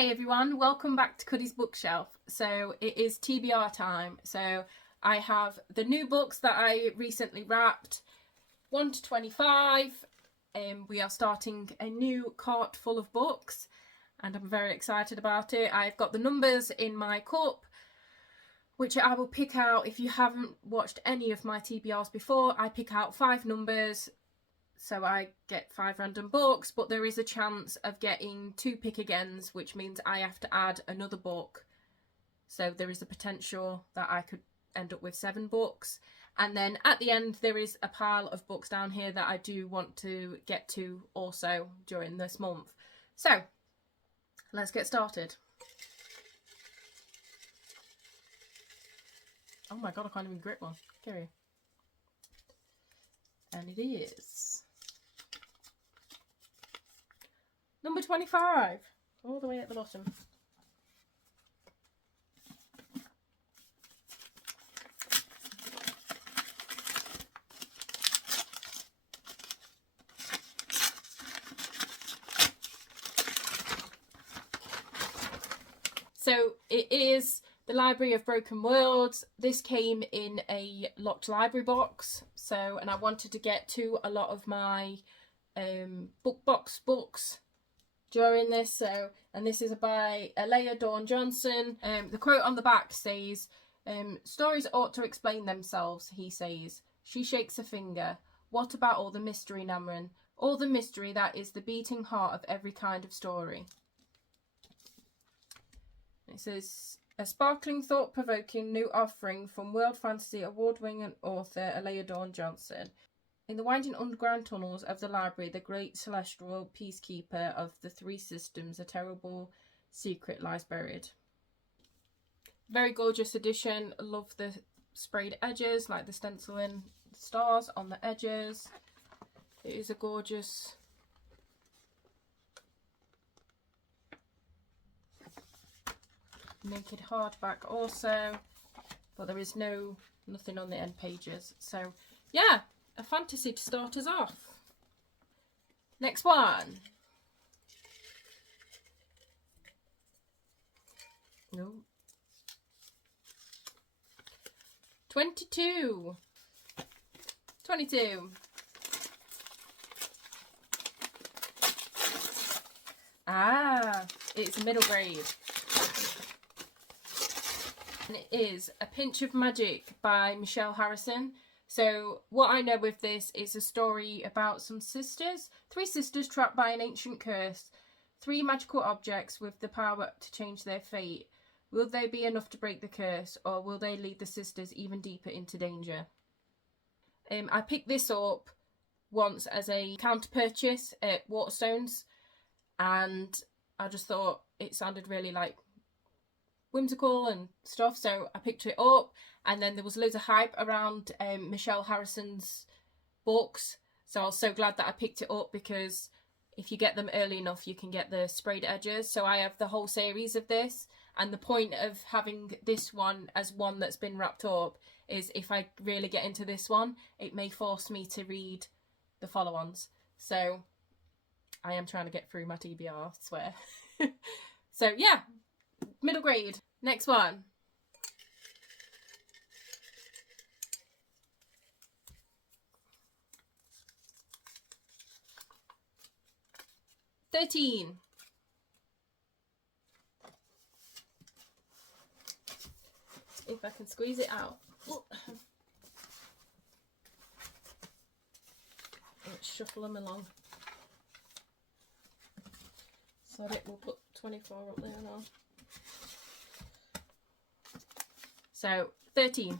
Hey everyone, welcome back to Cuddy's Bookshelf. So it is TBR time. So I have the new books that I recently wrapped, 1 to 25. We are starting a new cart full of books and I'm very excited about it. I've got the numbers in my cup, which I will pick out. If you haven't watched any of my TBRs before, I pick out 5 numbers. So I get 5 random books, but there is a chance of getting 2 pick agains, which means I have to add another book. So there is a potential that I could end up with 7 books. And then at the end, there is a pile of books down here that I do want to get to also during this month. So let's get started. Oh my God, I can't even grip one. Carry. And it is number 25, all the way at the bottom. So it is The Library of Broken Worlds. This came in a locked library box. And I wanted to get to a lot of my book box books during this. And this is by Alea Dawn Johnson. The quote on the back says, stories ought to explain themselves, he says. She shakes a finger. What about all the mystery, Namran? All the mystery that is the beating heart of every kind of story. It says, a sparkling, thought-provoking new offering from World Fantasy award-winning author Alea Dawn Johnson. In the winding underground tunnels of the library, the great celestial peacekeeper of the 3 systems, a terrible secret lies buried. Very gorgeous edition. Love the sprayed edges, like the stenciling stars on the edges. It is a gorgeous naked hardback also, but there is nothing on the end pages. So yeah, a fantasy to start us off. Next one. No. 22. 22. Ah, it's a middle grade. And it is A Pinch of Magic by Michelle Harrison. So what I know with this is a story about some sisters, 3 sisters trapped by an ancient curse, 3 magical objects with the power to change their fate. Will they be enough to break the curse, or will they lead the sisters even deeper into danger? I picked this up once as a counter purchase at Waterstones, and I just thought it sounded really like whimsical and stuff, so I picked it up. And then there was loads of hype around Michelle Harrison's books, so I was so glad that I picked it up, because if you get them early enough you can get the sprayed edges. So I have the whole series of this, and the point of having this one as one that's been wrapped up is if I really get into this one, it may force me to read the follow-ons. So I am trying to get through my TBR, I swear. So yeah, middle grade. Next one. $13. If I can squeeze it out. Let's shuffle them along. So we'll put 24 up there now. So 13.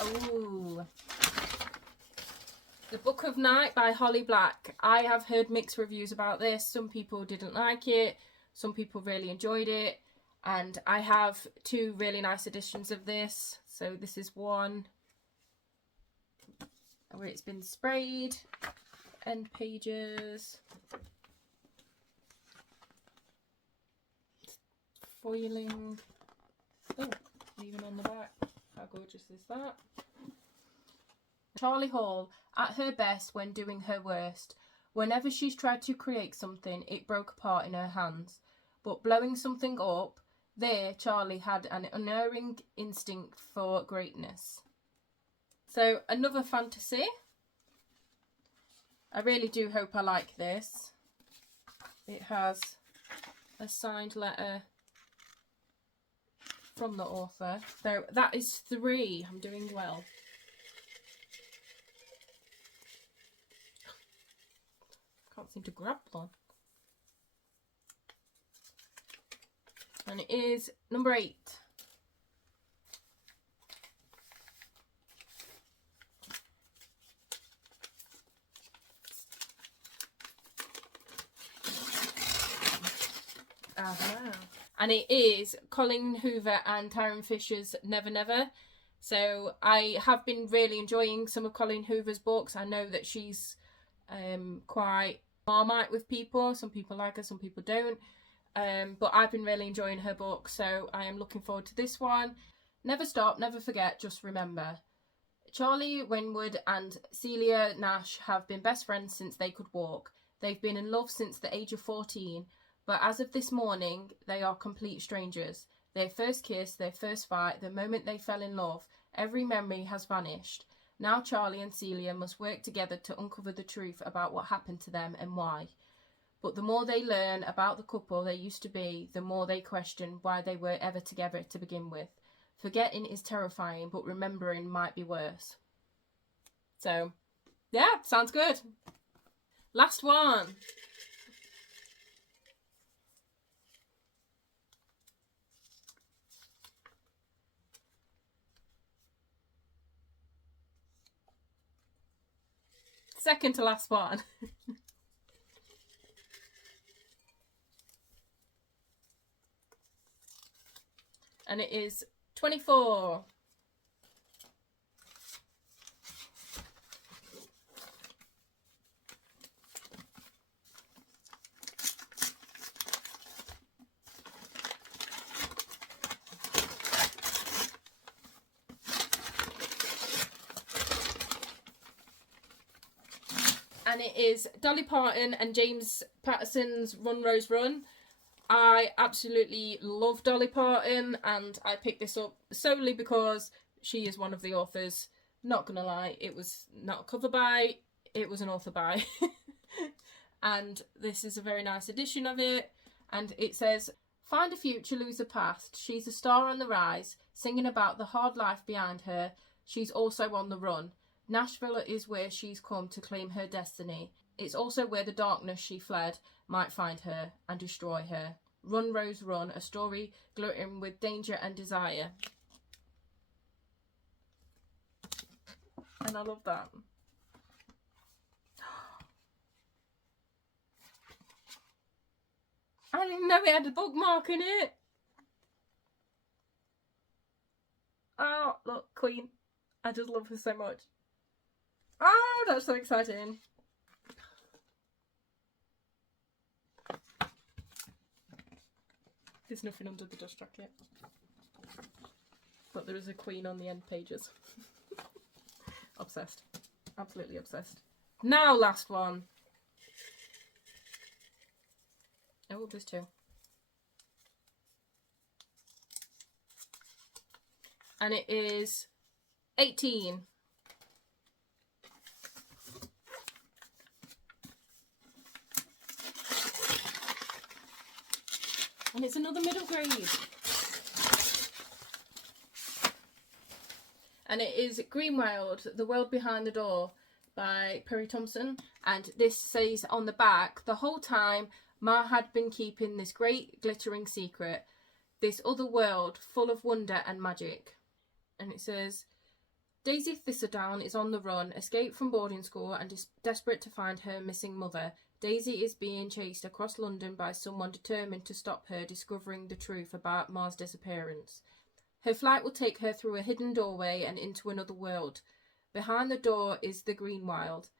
Oh, The Book of Night by Holly Black. I have heard mixed reviews about this. Some people didn't like it, some people really enjoyed it, and I have 2 really nice editions of this. So this is one where it's been sprayed, end pages, foiling, oh, even on the back. How gorgeous is that? Charlie Hall, at her best when doing her worst. Whenever she's tried to create something, it broke apart in her hands. But blowing something up, there Charlie had an unerring instinct for greatness. So another fantasy. I really do hope I like this. It has a signed letter from the author. So that is 3. I'm doing well. Can't seem to grab one. And it is number 8. And it is Colin Hoover and Tyrone Fisher's Never Never. So I have been really enjoying some of Colin Hoover's books. I know that she's quite Marmite with people. Some people like her, some people don't. But I've been really enjoying her book, so I am looking forward to this one. Never stop, never forget, just remember. Charlie Winwood and Celia Nash have been best friends since they could walk. They've been in love since the age of 14. But as of this morning, they are complete strangers. Their first kiss, their first fight, the moment they fell in love, every memory has vanished. Now Charlie and Celia must work together to uncover the truth about what happened to them and why. But the more they learn about the couple they used to be, the more they question why they were ever together to begin with. Forgetting is terrifying, but remembering might be worse. So, yeah, sounds good. Last one. Second to last one. And it is 24. And it is Dolly Parton and James Patterson's Run Rose Run. I absolutely love Dolly Parton, and I picked this up solely because she is one of the authors. Not gonna lie, it was not a cover buy, it was an author buy. And this is a very nice edition of it. And it says, find a future, lose a past. She's a star on the rise, singing about the hard life behind her. She's also on the run. Nashville is where she's come to claim her destiny. It's also where the darkness she fled might find her and destroy her. Run, Rose, run, a story glittering with danger and desire. And I love that. I didn't know it had a bookmark in it. Oh, look, Queen. I just love her so much. Oh, that's so exciting. There's nothing under the dust jacket. But there is a Queen on the end pages. Obsessed. Absolutely obsessed. Now, last one. Oh, there's 2. And it is 18. And it's another middle grade. And it is Greenwild, The World Behind the Door by Perry Thompson. And this says on the back, the whole time Ma had been keeping this great glittering secret, this other world full of wonder and magic. And it says, Daisy Thistledown is on the run, escaped from boarding school and is desperate to find her missing mother. Daisy is being chased across London by someone determined to stop her discovering the truth about Ma's disappearance. Her flight will take her through a hidden doorway and into another world. Behind the door is the Greenwild.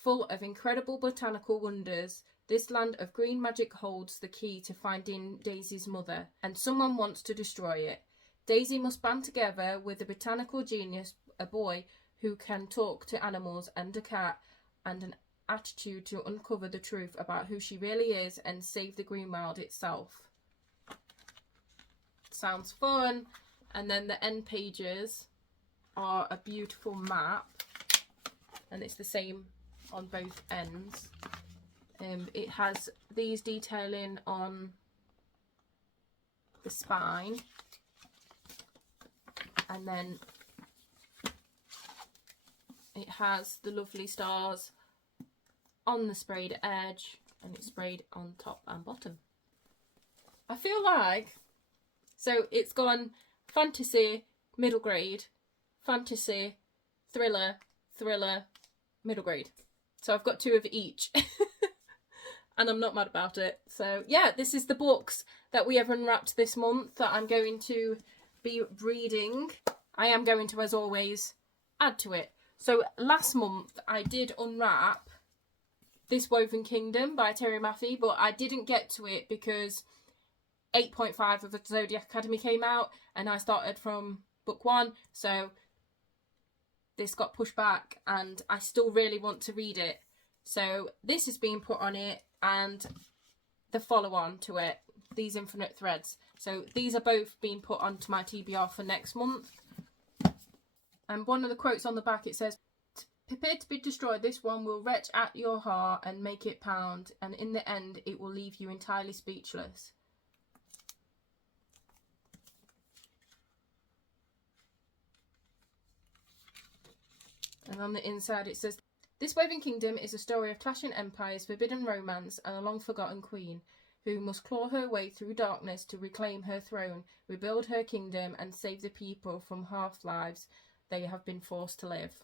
Full of incredible botanical wonders, this land of green magic holds the key to finding Daisy's mother, and someone wants to destroy it. Daisy must band together with a botanical genius, a boy who can talk to animals and a cat, and an attitude to uncover the truth about who she really is and save the green world itself. Sounds fun. And then the end pages are a beautiful map, and it's the same on both ends. It has these detailing on the spine, and then it has the lovely stars on the sprayed edge, and it's sprayed on top and bottom. I feel like, so it's gone fantasy, middle grade, fantasy, thriller, thriller, middle grade. So I've got 2 of each. And I'm not mad about it. So yeah, this is the books that we have unwrapped this month that I'm going to be reading. I am going to, as always, add to it. So last month I did unwrap This Woven Kingdom by Terry Maffey, but I didn't get to it because 8.5 of the Zodiac Academy came out and I started from book 1. So this got pushed back and I still really want to read it. So this is being put on it, and the follow-on to it, These Infinite Threads. So these are both being put onto my TBR for next month. And one of the quotes on the back, it says, "Prepare to be destroyed, this one will retch at your heart and make it pound, and in the end it will leave you entirely speechless." And on the inside it says, "This Woven Kingdom is a story of clashing empires, forbidden romance, and a long-forgotten queen who must claw her way through darkness to reclaim her throne, rebuild her kingdom, and save the people from half-lives they have been forced to live."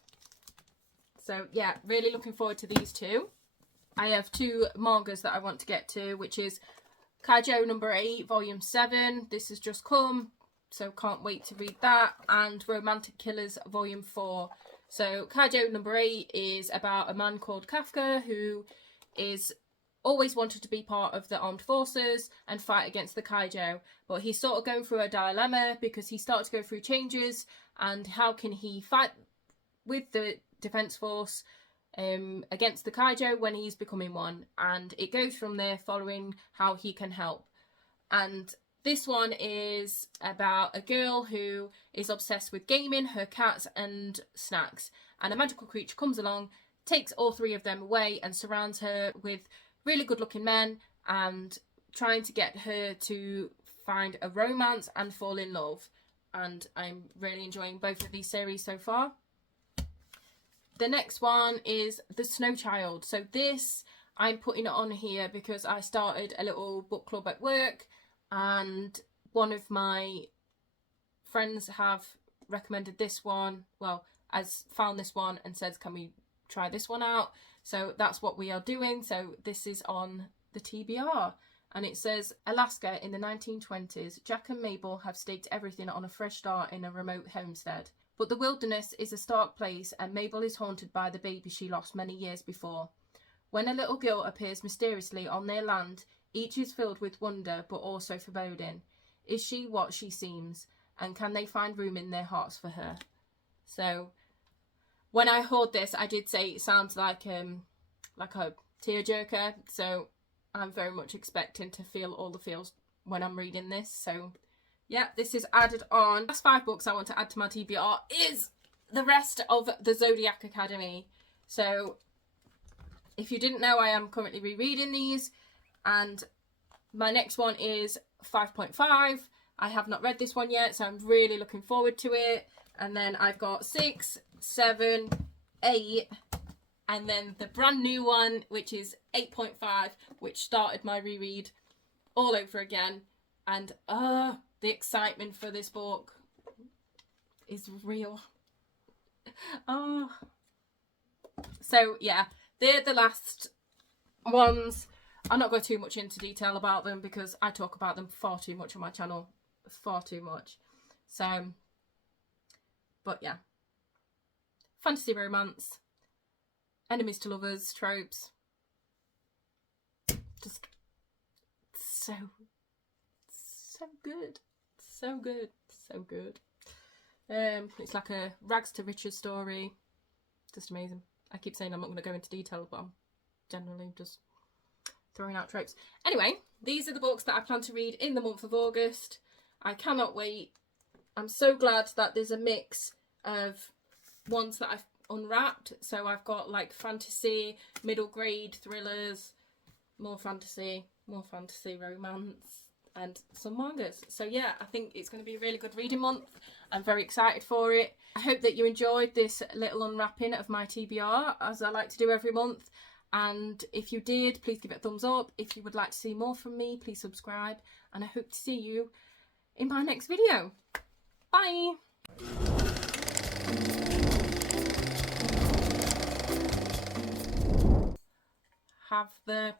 So yeah, really looking forward to these 2. I have 2 mangas that I want to get to, which is Kaijo number 8, volume 7. This has just come, so can't wait to read that. And Romantic Killers volume 4. So Kaijo number 8 is about a man called Kafka who is always wanted to be part of the armed forces and fight against the Kaijo, but he's sort of going through a dilemma because he starts to go through changes, and how can he fight with the defense force against the Kaijo when he's becoming one, and it goes from there, following how he can help. And this one is about a girl who is obsessed with gaming, her cats and snacks, and a magical creature comes along, takes all 3 of them away and surrounds her with really good looking men, and trying to get her to find a romance and fall in love. And I'm really enjoying both of these series so far. The next one is The Snow Child. So this, I'm putting it on here because I started a little book club at work, and one of my friends have recommended this one, well, has found this one and says, "Can we try this one out?" So that's what we are doing. So this is on the TBR, and it says, "Alaska in the 1920s, Jack and Mabel have staked everything on a fresh start in a remote homestead. But the wilderness is a stark place, and Mabel is haunted by the baby she lost many years before. When a little girl appears mysteriously on their land, each is filled with wonder but also foreboding. Is she what she seems? And can they find room in their hearts for her?" So when I heard this, I did say it sounds like a tearjerker. So I'm very much expecting to feel all the feels when I'm reading this. So yeah, this is added on. Last 5 books I want to add to my TBR is the rest of the Zodiac Academy. So if you didn't know, I am currently rereading these, and my next one is 5.5. I have not read this one yet, so I'm really looking forward to it. And then I've got 6, 7, 8, and then the brand new one, which is 8.5, which started my reread all over again. And the excitement for this book is real. So yeah, they're the last ones. I'm not going too much into detail about them because I talk about them far too much on my channel. Far too much. So, but yeah. Fantasy romance. Enemies to lovers tropes. Just so good. So good. So good. It's like a rags to riches story. Just amazing. I keep saying I'm not going to go into detail, but I'm generally just throwing out tropes. Anyway, these are the books that I plan to read in the month of August. I cannot wait. I'm so glad that there's a mix of ones that I've unwrapped. So I've got like fantasy, middle grade thrillers, more fantasy romance, and some mangas. So yeah, I think it's going to be a really good reading month. I'm very excited for it. I hope that you enjoyed this little unwrapping of my TBR, as I like to do every month. And if you did, please give it a thumbs up. If you would like to see more from me, please subscribe. And I hope to see you in my next video. Bye! Have the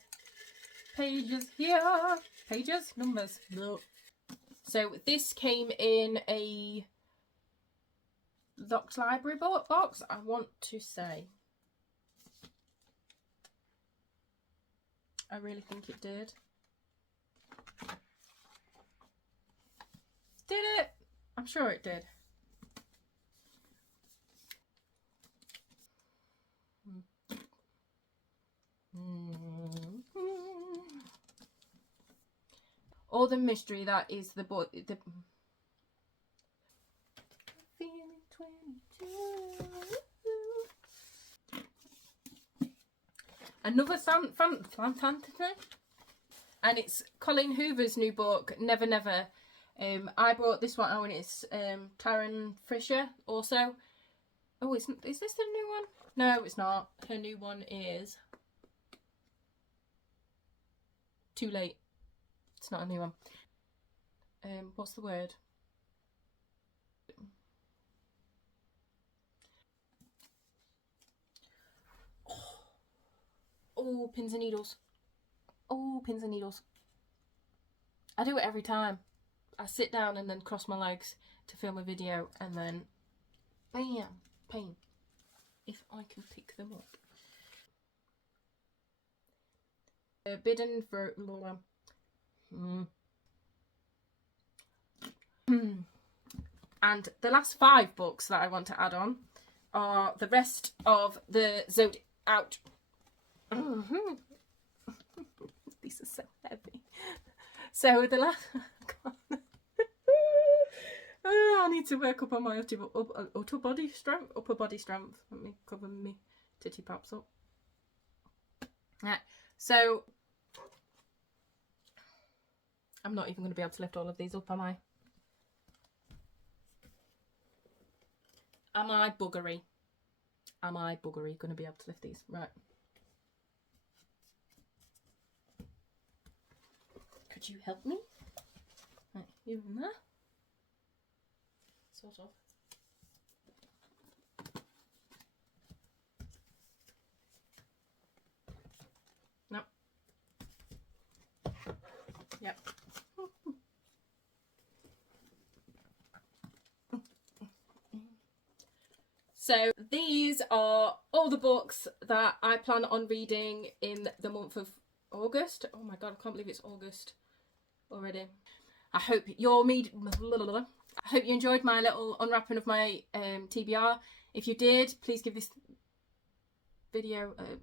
pages here. Pages? Numbers. No. So this came in a locked library box, I want to say. I really think it did. Did it? I'm sure it did. All the mystery that is the book. Another fantasy, and it's Colin Hoover's new book, Never Never. I bought this one out, and it's Taryn Fisher also. Oh, is this the new one? No, it's not. Her new one is Too Late. It's not a new one. What's the word? Oh, pins and needles. Oh, pins and needles. I do it every time. I sit down and then cross my legs to film a video, and then bam, pain. If I can pick them up. Bidden for And the last 5 books that I want to add on are the rest of the Zodiac. Ouch. These are so heavy. So the last... I need to work up on my upper body strength. Let me cover me titty paps up. Right. So I'm not even going to be able to lift all of these up, am I? Am I buggery? Am I buggery going to be able to lift these? Right. Could you help me? Right, you in there? Sort of. No. Yep. So these are all the books that I plan on reading in the month of August. Oh my god, I can't believe it's August already. I hope you enjoyed my little unwrapping of my TBR. If you did, please give this video a